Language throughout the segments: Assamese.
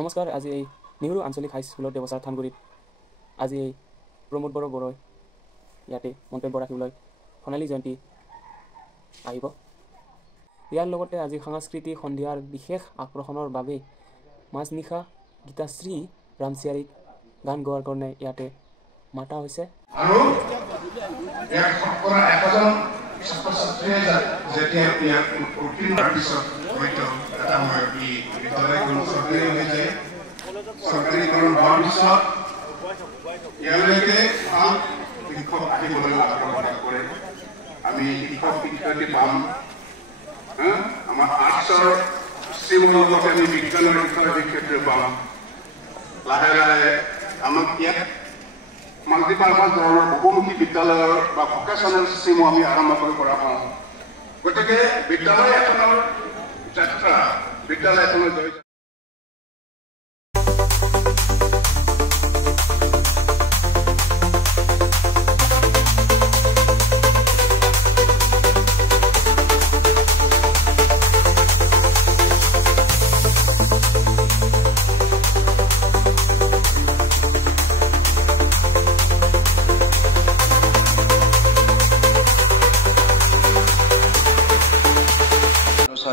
নমস্কাৰ। আজি এই নেহৰু আঞ্চলিক হাইস্কুলত দেৱচাৰ থানগুৰিত আজি এই প্ৰমোদ বড়োই ইয়াতে মন্তব্য ৰাখিবলৈ সোণালী জয়ন্তী আহিব। ইয়াৰ লগতে আজি সাংস্কৃতিক সন্ধিয়াৰ বিশেষ আকৰ্ষণৰ বাবে মাজনিশা গীতাশ্ৰী ৰামচিয়াৰীক গান গোৱাৰ কাৰণে ইয়াতে মাতা হৈছে। চৰকাৰীকৰণ হোৱাৰ পিছত ইয়ালৈকে শিক্ষক আহিবলৈ আগ্ৰহ কৰে। আমি শিক্ষক শিক্ষয়িত্ৰী পাম। আমাৰ আৰ্টছৰ শ্ৰীমূলকতে আমি বিজ্ঞানৰ শিক্ষয়িত্ৰী পাম। লাহে লাহে আমাক ইয়াত মাল্টিপাৰ্পাছ ধৰণৰ বহুমুখী বিদ্যালয়ৰ বা ভকেশ্যনেল ষ্ট্ৰীমো আমি আৰম্ভ কৰা পাওঁ। গতিকে বিদ্যালয় এখনৰ যাত্ৰা, বিদ্যালয় এখনৰ জয়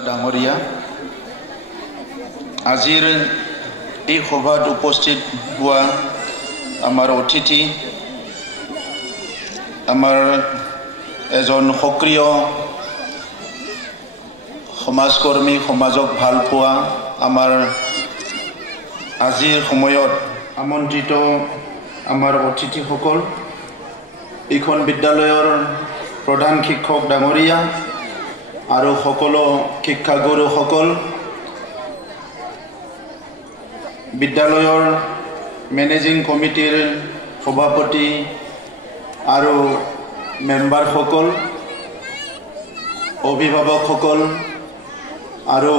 ডাঙৰীয়া, আজিৰ এই সভাত উপস্থিত হোৱা আমাৰ অতিথি, আমাৰ এজন সক্ৰিয় সমাজকৰ্মী, সমাজক ভাল পোৱা, আমাৰ আজিৰ সময়ত আমন্ত্ৰিত আমাৰ অতিথিসকল, এইখন বিদ্যালয়ৰ প্ৰধান শিক্ষক ডাঙৰীয়া আৰু সকলো শিক্ষাগুৰুসকল, বিদ্যালয়ৰ মেনেজিং কমিটিৰ সভাপতি আৰু মেম্বাৰসকল, অভিভাৱকসকল আৰু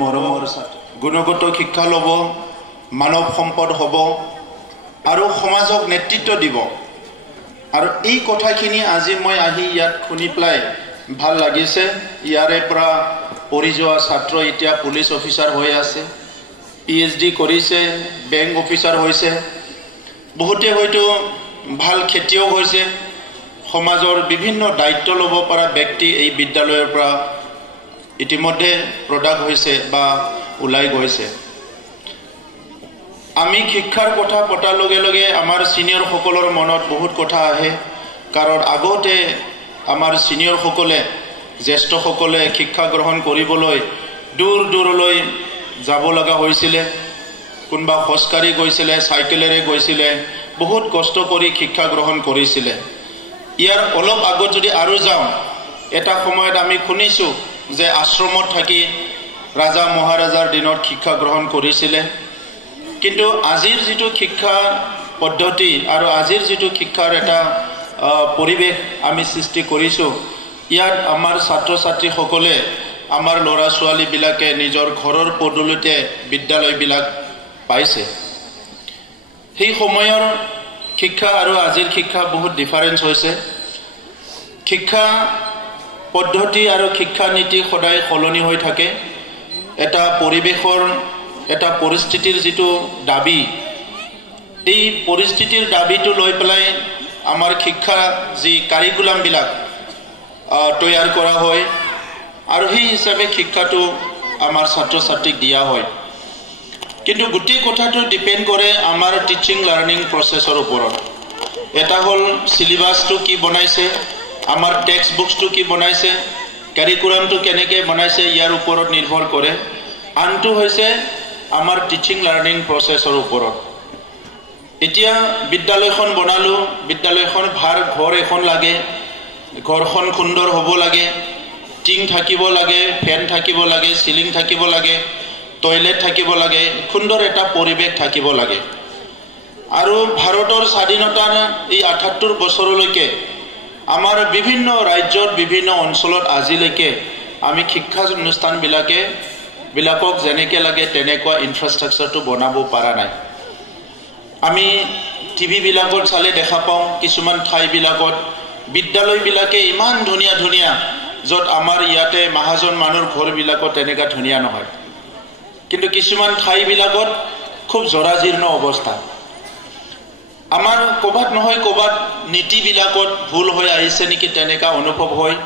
মৰমৰ ছাত্ৰ, গুণগত শিক্ষা ল'ব, মানৱ সম্পদ হ'ব আৰু সমাজক নেতৃত্ব দিব। আৰু এই কথাখিনি আজি মই আহি ইয়াত শুনি পেলাই ভাল লাগিছে। ইয়াৰে পৰা পঢ়ি যোৱা ছাত্ৰ এতিয়া পুলিচ অফিচাৰ হৈ আছে, PhD কৰিছে, বেংক অফিচাৰ হৈছে, বহুতে হয়তো ভাল খেতিয়ক হৈছে। সমাজৰ বিভিন্ন দায়িত্ব ল'ব পৰা ব্যক্তি এই বিদ্যালয়ৰ পৰা ইতিমধ্যে প্ৰডাক্ট হৈছে বা ওলাই গৈছে। আমি শিক্ষাৰ কথা পতাৰ লগে লগে আমাৰ ছিনিয়ৰসকলৰ মনত বহুত কথা আহে, কাৰণ আগতে আমাৰ ছিনিয়ৰসকলে, জ্যেষ্ঠসকলে শিক্ষা গ্ৰহণ কৰিবলৈ দূৰ দূৰলৈ যাব লগা হৈছিলে। কোনোবা খোজকাঢ়ি গৈছিলে, চাইকেলেৰে গৈছিলে, বহুত কষ্ট কৰি শিক্ষা গ্ৰহণ কৰিছিলে। ইয়াৰ অলপ আগত যদি আৰু যাওঁ, এটা সময়ত আমি শুনিছোঁ যে আশ্ৰমত থাকি ৰাজা মহাৰাজাৰ দিনত শিক্ষা গ্ৰহণ কৰিছিলে। কিন্তু আজিৰ যিটো শিক্ষা পদ্ধতি আৰু আজিৰ যিটো শিক্ষাৰ এটা পৰিৱেশ আমি সৃষ্টি কৰিছোঁ, ইয়াত আমাৰ ছাত্ৰ ছাত্ৰীসকলে, আমাৰ ল'ৰা ছোৱালীবিলাকে নিজৰ ঘৰৰ পদূলিতে বিদ্যালয়বিলাক পাইছে। সেই সময়ৰ শিক্ষা আৰু আজিৰ শিক্ষা বহুত ডিফাৰেঞ্চ হৈছে। শিক্ষা পদ্ধতি আৰু শিক্ষা নীতি সদায় সলনি হৈ থাকে। এটা পৰিৱেশৰ, এটা পৰিস্থিতিৰ যিটো দাবী, এই পৰিস্থিতিৰ দাবীটো লৈ পেলাই আমাৰ শিক্ষা যি কাৰিকুলামবিলাক তৈয়াৰ কৰা হয় আৰু সেই হিচাপে শিক্ষাটো আমাৰ ছাত্ৰ ছাত্ৰীক দিয়া হয়। কিন্তু গোটেই কথাটো ডিপেণ্ড কৰে আমাৰ টিচিং লাৰ্ণিং প্ৰচেছৰ ওপৰত। এটা হ'ল চিলেবাছটো কি বনাইছে, আমাৰ টেক্সট বুকছটো কি বনাইছে, কাৰিকুলামটো কেনেকৈ বনাইছে, ইয়াৰ ওপৰত নিৰ্ভৰ কৰে। আনটো হৈছে আমাৰ টিচিং লাৰ্ণিং প্ৰচেছৰ ওপৰত। এতিয়া বিদ্যালয়খন বনালোঁ, বিদ্যালয়খন ভাল ঘৰ এখন লাগে, ঘৰখন সুন্দৰ হ'ব লাগে, টিং থাকিব লাগে, ফেন থাকিব লাগে, চিলিং থাকিব লাগে, টয়লেট থাকিব লাগে, সুন্দৰ এটা পৰিৱেশ থাকিব লাগে। আৰু ভাৰতৰ স্বাধীনতাৰ এই ৭৮ বছৰলৈকে আমাৰ বিভিন্ন ৰাজ্যত, বিভিন্ন অঞ্চলত আজিলৈকে আমি শিক্ষা অনুষ্ঠানবিলাকক যেনেকৈ লাগে তেনেকুৱা ইনফ্ৰাষ্ট্ৰাকচাৰটো বনাব পৰা নাই। আমি টিভিবিলাকত চালে দেখা পাওঁ, কিছুমান ঠাইবিলাকত বিদ্যালয়বিলাকে ইমান ধুনীয়া ধুনীয়া, য'ত আমাৰ ইয়াতে মহাজন মানুহৰ ঘৰবিলাকত তেনেকুৱা ধুনীয়া নহয়। কিন্তু কিছুমান ঠাইবিলাকত খুব জৰাজীৰ্ণ অৱস্থা আমাৰ ক'বাত নহয় ক'বাত নীতিবিলাকত ভুল হৈ আহিছে নেকি তেনেকা অনুভৱ হয়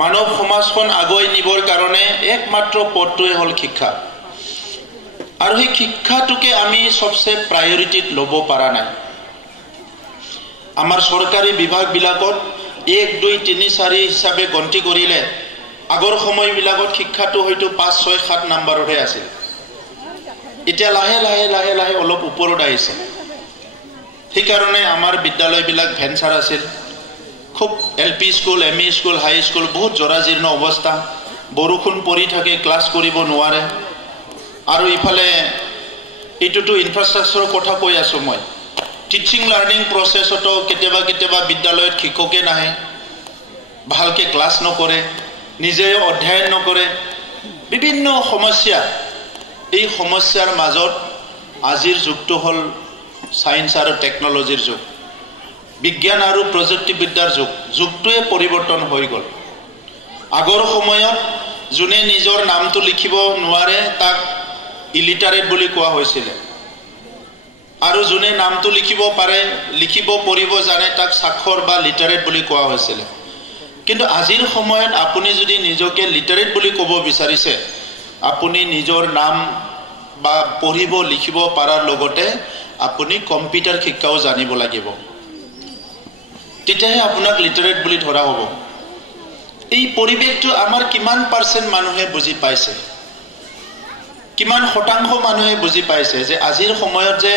মানৱ সমাজখন আগুৱাই নিবৰ কাৰণে একমাত্ৰ পথটোৱে হ'ল শিক্ষা আৰু এই শিক্ষাটোকে আমি সবচে প্ৰায়োৰিটিত ল'ব পৰা নাই আমাৰ চৰকাৰী বিভাগবিলাকত 1 2 3 4 হিচাপে গন্তি কৰিলে আগৰ সময়বিলাকত শিক্ষাটো হয়তো 5 6 7 নম্বৰতে আছিল এতিয়া লাহে লাহে লাহে লাহে অলপ ওপৰত আহিছে সেইকাৰণে আমাৰ বিদ্যালয়বিলাক ভেঞ্চাৰ আছিল খুব এলপি স্কুল এমই স্কুল হাই স্কুল বহুত জৰাজীৰ্ণ অৱস্থা বৰষুণ পৰি থাকে ক্লাছ কৰিব নোৱাৰে আৰু ইফালে এইটোতো ইনফ্ৰাষ্ট্ৰাকচাৰৰ কথা কৈ আছো মই টিচিং লাৰ্নিং প্ৰসেছতো কেতিয়াবা বিদ্যালয়ত শিক্ষকে নাহে ভালকে ক্লাছ নকৰে নিজে অধ্যয়ন নকৰে বিভিন্ন সমস্যা এই সমস্যাৰ মাজত আজিৰ যুগটো হ'ল সায়েন্স আৰু টেকনলজিৰ যুগ বিজ্ঞান আৰু প্ৰযুক্তিবিদ্যাৰ যুগ যুগটোৱে পৰিৱৰ্তন হৈ গ'ল আগৰ সময়ত যোনে নিজৰ নামটো লিখিব নোৱাৰে তাক ইলিটাৰেট বুলি কোৱা হৈছিল আৰু যোনে নামটো লিখিব পাৰে লিখিব পঢ়িব জানে তাক সাক্ষৰ বা লিটাৰেট বুলি কোৱা হৈছিল কিন্তু আজিৰ সময়ত আপুনি যদি নিজকে লিটাৰেট বুলি ক'ব বিচাৰিছে আপুনি নিজৰ নাম বা পঢ়িব লিখিব পাৰাৰ লগতে আপুনি কম্পিউটাৰ শিক্ষাও জানিব লাগিব তেতিয়াহে আপোনাক লিটাৰেট বুলি ধৰা হ'ব এই পৰিৱেশটো আমাৰ কিমান পাৰ্চেন্ট মানুহে বুজি পাইছে কিমান শতাংশ মানুহে বুজি পাইছে যে আজিৰ সময়ত যে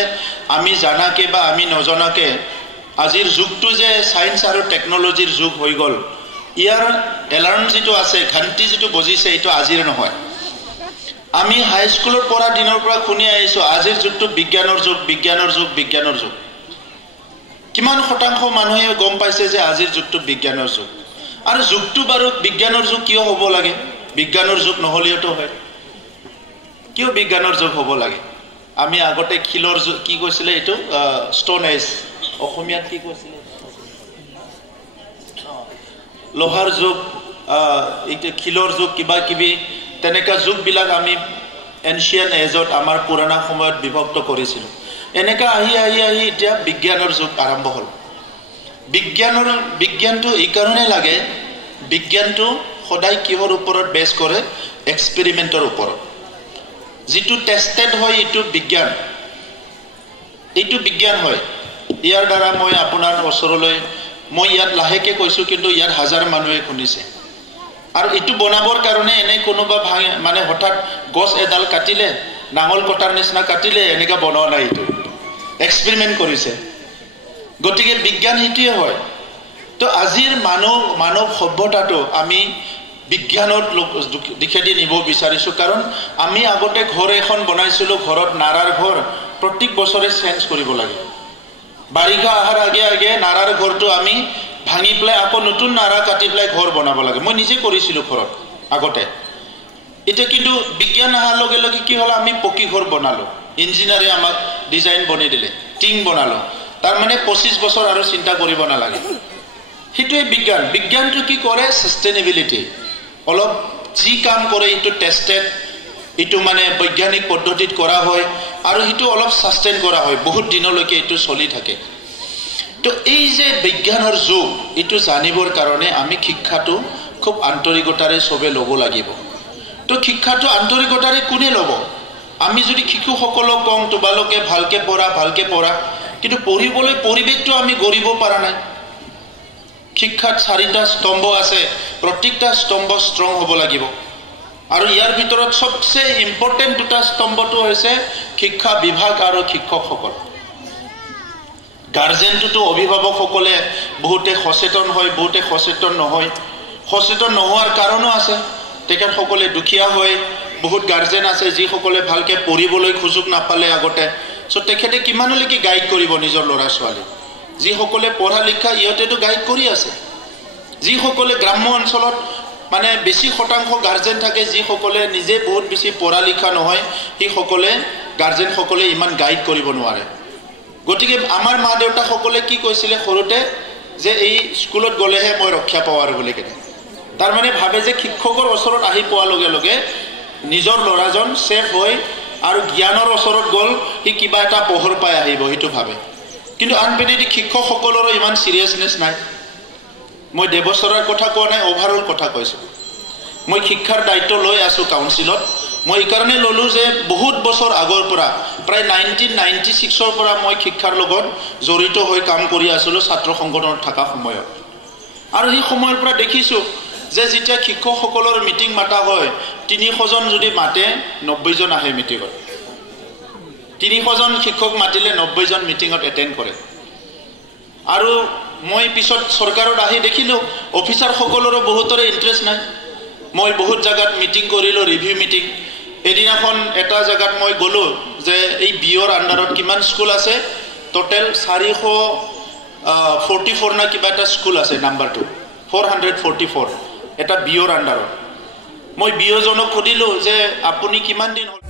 আমি জানাকে বা আমি নজনাকে আজিৰ যুগটো যে সায়েন্স আৰু টেকনলজিৰ যুগ হৈ গ'ল ইয়াৰ এলাৰ্ম যেটো আছে ঘণ্টি যেটো বজিছে এটো আজিৰ নহয় আমি হাই স্কুলৰ পৰা দিনৰ পৰা শুনি আহিছো আজিৰ যুগটো বিজ্ঞানৰ যুগ কিমান শতাংশ মানুহে গম পাইছে যে আজিৰ যুগটো বিজ্ঞানৰ যুগ আৰু যুগটো বাৰু বিজ্ঞানৰ যুগ কিয় হ'ব লাগে বিজ্ঞানৰ যুগ নহলিওতো হয় কিয় বিজ্ঞানৰ যুগ হ'ব লাগে আমি আগতে খিলৰ যুগ কি কৈছিলে এটো ষ্টোন এজ অসমীয়াত কি কৈছিলে লোহাৰ যুগ এইটো খিলৰ যুগ কিবা কিবি তেনেকা যুগবিলাক আমি এনশিয়েন্ট এজত আমাৰ পুৰণা সময়ত বিভক্ত কৰিছিল এনেকা আহি এতিয়া বিজ্ঞানৰ যুগ আৰম্ভ হ'ল বিজ্ঞানটো এই কাৰণে লাগে বিজ্ঞানটো সদায় কিহৰ ওপৰত বেছ কৰে এক্সপেৰিমেন্টৰ ওপৰত যেটো টেস্টেড হয় এইটো বিজ্ঞান হয় ইয়াৰ দ্বাৰা মই আপোনাৰ ওচৰলৈ মই ইয়াত লাহেকে কৈছো কিন্তু ইয়াত হাজাৰ মানুহে শুনিছে আৰু এটো বনাবৰ কাৰণে এনে কোনোবা মানে হঠাৎ গছ এডাল কাটিলে নাঙল কটাৰ নিচিনা কাটিলে এনেকা বনোৱা নাই এটো এক্সপেৰিমেন্ট কৰিছে গতিকে বিজ্ঞান হিটিয়ে হয় তো আজিৰ মানৱ সভ্যতাটো আমি বিজ্ঞানৰ দিশেদি নিব বিচাৰিছো কাৰণ আমি আগতে ঘৰ এখন বনাইছিলো ঘৰত নাৰাৰ ঘৰ প্ৰত্যেক বছৰে চেঞ্জ কৰিব লাগে বাৰিষা আহাৰ আগে নাৰাৰ ঘৰটো আমি ভাঙি প্লাই আকৌ নতুন নাৰা কাটি প্লাই ঘৰ বনাব লাগে মই নিজে কৰিছিলো ঘৰত আগতে এটা কিন্তু বিজ্ঞান আহাৰ লগে লগে কি হল আমি পকি ঘৰ বনালো ইঞ্জিনিয়াৰে আমাক ডিজাইন বনাই দিলে টিং বনালো তাৰ মানে 25 বছৰ আৰু চিন্তা কৰিব নালাগে হিটোৱে বিজ্ঞানটো কি কৰে সাস্টেইনেবিলিটি অলপ যি কাম কৰে ইটো টেস্টেড ইটো মানে বৈজ্ঞানিক পদ্ধতিত কৰা হয় আৰু হিটো অলপ সাস্টেইন কৰা হয় বহুত দিনলৈকে ইটো চলি থাকে তো এই যে বিজ্ঞানৰ যুগ ইটো জানিবৰ কাৰণে আমি শিক্ষাটো খুব আন্তৰিকতাৰে সবে ল'ব লাগিব তো শিক্ষাটো আন্তৰিকতাৰে কোনে ল'ব আমি যদি শিশুসকলক কওঁ তোমালোকে ভালকে পঢ়া কিন্তু পঢ়িবলৈ পৰিৱেশটো আমি গঢ়িব পৰা নাই শিক্ষাত 4টা স্তম্ভ আছে প্ৰত্যেকটা স্তম্ভ ষ্ট্ৰং হ'ব লাগিব আৰু ইয়াৰ ভিতৰত সবচে ইম্পৰ্টেন্ট দুটা স্তম্ভটো হৈছে শিক্ষা বিভাগ আৰু শিক্ষকসকল গাৰ্জেনটো অভিভাৱকসকলে বহুতে সচেতন হয় বহুতে সচেতন নহয় সচেতন নোহোৱাৰ কাৰণো আছে তেখেতসকলে দুখীয়া হয় বহুত গাৰ্জেন আছে যিসকলে ভালকে পঢ়িবলৈ সুযোগ নাপালে আগতে সো তেখেতে কিমানলৈকে গাইড কৰিব নিজৰ ল'ৰা ছোৱালী যিসকলে পঢ়া লিখা ইহঁতেতো গাইড কৰি আছে যিসকলে গ্ৰাম্য অঞ্চলত মানে বেছি শতাংশ গাৰ্জেন থাকে যিসকলে নিজে বহুত বেছি পঢ়া লিখা নহয় সেইসকলে গাৰ্জেন সকলে ইমান গাইড কৰিব নোৱাৰে গতিকে আমাৰ মা দেউতা সকলে কি কৈছিলে সৰুতে যে এই স্কুলত গলেহে মই ৰক্ষা পাওঁ আৰু বুলি কেনে তাৰ মানে ভাবে যে শিক্ষকৰ ওচৰত আহি পোৱাৰ লগে লগে নিজৰ ল'ৰাজন সেফ হৈ আৰু জ্ঞানৰ ওচৰত গ'ল সি কিবা এটা পোহৰ পাই আহিব সেইটো ভাবে কিন্তু আনপিনেদি শিক্ষকসকলৰো ইমান সিৰিয়াছনেছ নাই মই দেৱচৰাৰ কথা কোৱা নাই ওভাৰঅল কথা কৈছোঁ মই শিক্ষাৰ দায়িত্ব লৈ আছোঁ কাউন্সিলত মই এইকাৰণে ল'লো যে বহুত বছৰ আগৰ পৰা প্ৰায় 1996 পৰা মই শিক্ষাৰ লগত জড়িত হৈ কাম কৰি আছিলোঁ ছাত্ৰ সংগঠনত থকা সময়ত আৰু এই সময়ৰ পৰা দেখিছোঁ যে যেতিয়া শিক্ষকসকলৰ মিটিং মাতা হয় 300 জন যদি মাতে 90 জন আহে মিটিঙত 300 জন শিক্ষক মাতিলে 90 জন মিটিঙত এটেণ্ড কৰে আৰু মই পিছত চৰকাৰত আহি দেখিলোঁ অফিচাৰসকলৰো বহুতৰে ইণ্টাৰেষ্ট নাই মই বহুত জায়গাত মিটিং কৰিলোঁ ৰিভিউ মিটিং এদিনাখন এটা জায়গাত মই গ'লো যে এই বিঅ'ৰ আণ্ডাৰত কিমান স্কুল আছে টোটেল 444 না কিবা এটা স্কুল আছে নাম্বাৰটো 444 এটা বিঅ'ৰ আণ্ডাৰত মই বিঅ'জনক সুধিলোঁ যে আপুনি কিমান দিন হ'ল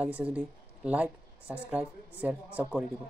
লাগিছে যদি লাইক সাবস্ক্রাইব শেয়ার সব কৰি দিব